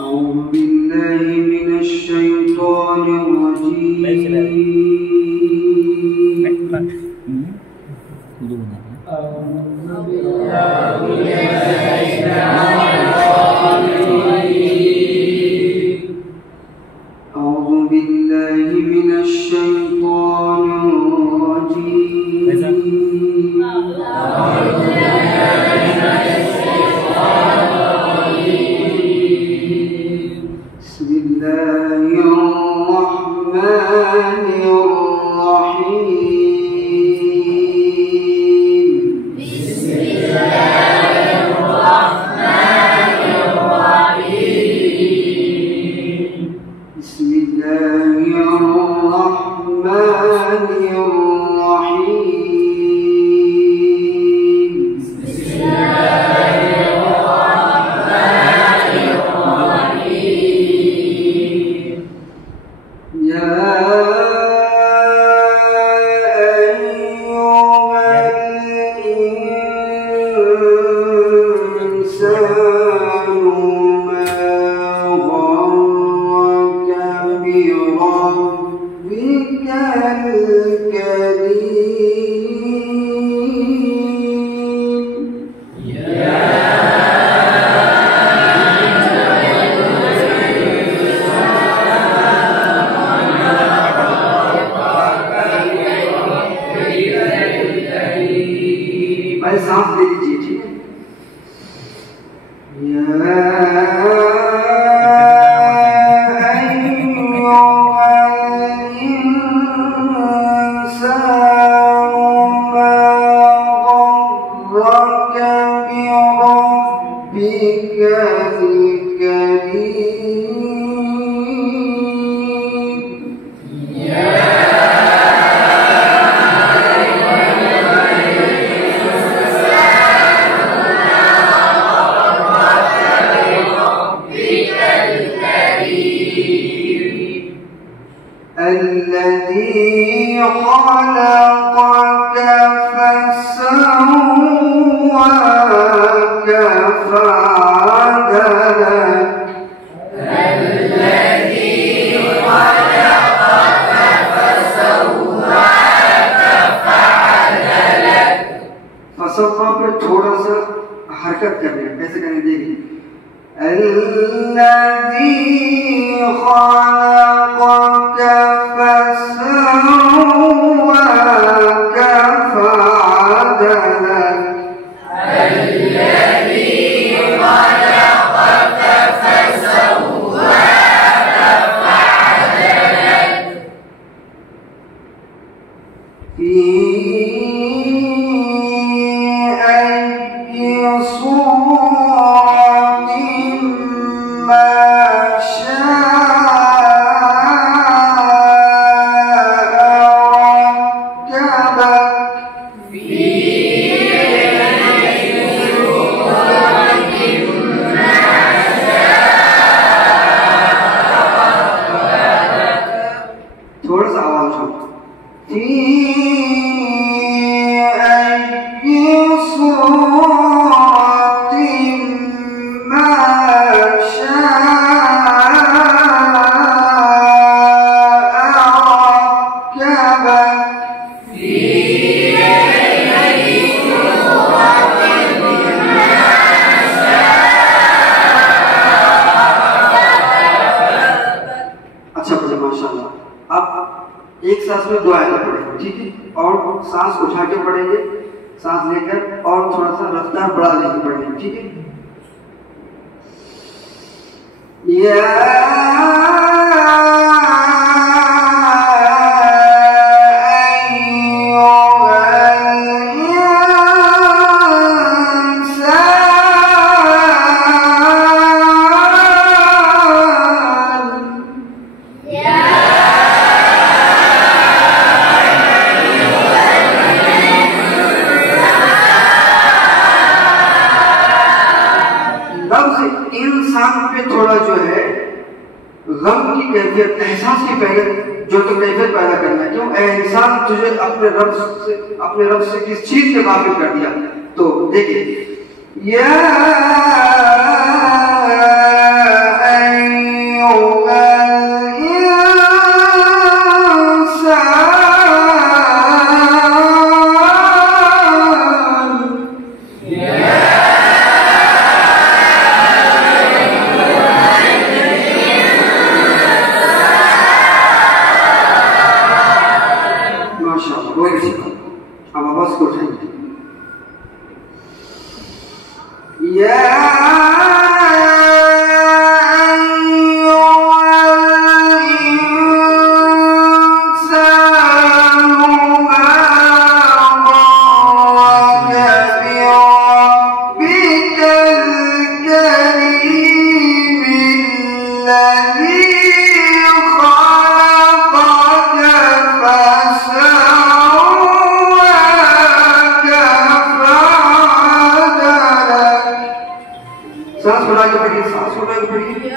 أعوذ بالله من الشيطان الرجيم. أعوذ بالله من الشيطان الرجيم. بسم الله الرحمن الرحيم. بسم الله الرحمن الرحيم. بسم الله الرحمن الرحيم. بسم الله الرحمن الرحيم. يا أيها الإنسان ما غرك بربك الكريم. भाई सांस ले लीजिए, ठीक है। الذي خلقك فسواك فعدلك. الذي خلقك فسواك فعدلك. फसवा पे थोड़ा सा हरकत करनी है, कैसे करने देखिए। الذي خلقك فسواك فعدلك. الذي خلقك فسواك فعدلك. في أي صورة ما شاء ركبك. थोड़ा सा आवाज उठाओ। في أي صورة ما شاء रكبك. अच्छा बच्चे माशाल्लाह। अब एक सांस में दो आयतें पढ़ेंगे, ठीक है, और सांस उठा के पढ़ेंगे, सांस लेकर, और थोड़ा सा रफ्तार बढ़ा लेके पढ़ेंगे, ठीक है। इंसान पे थोड़ा जो है गम की कैफियत, एहसास की कैफियत जो तो कैफियत पैदा करना है। क्यों? इंसान तुझे अपने रब से किस चीज के वाकिफ कर दिया। तो देखिए, या सांस बढ़ा के पढ़िए, सांस बढ़ा के पढ़िए।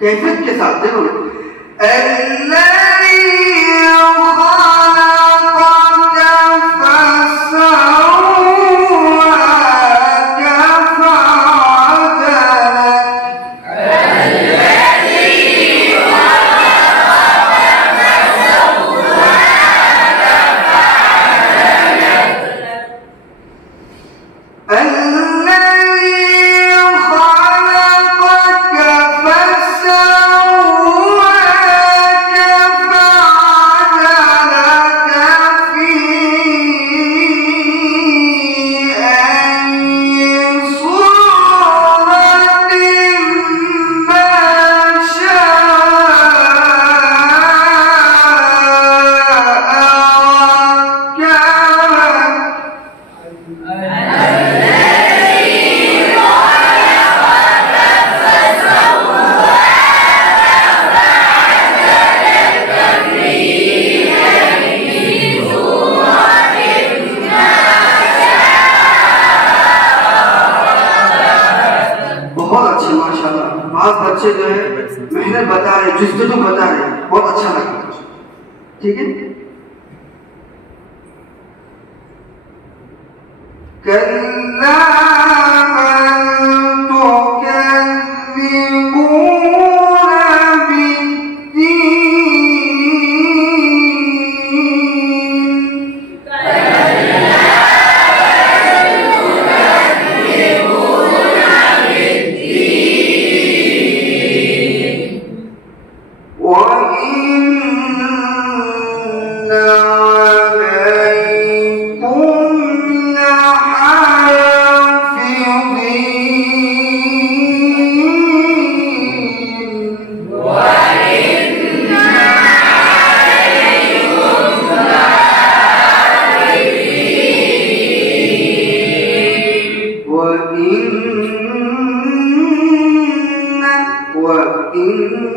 कैफियत के साथ देखो आप बच्चे जो है मेहनत बता रहे, जुस्तजू बता रहे, बहुत अच्छा लगा। ठीक है, कल्ला وإن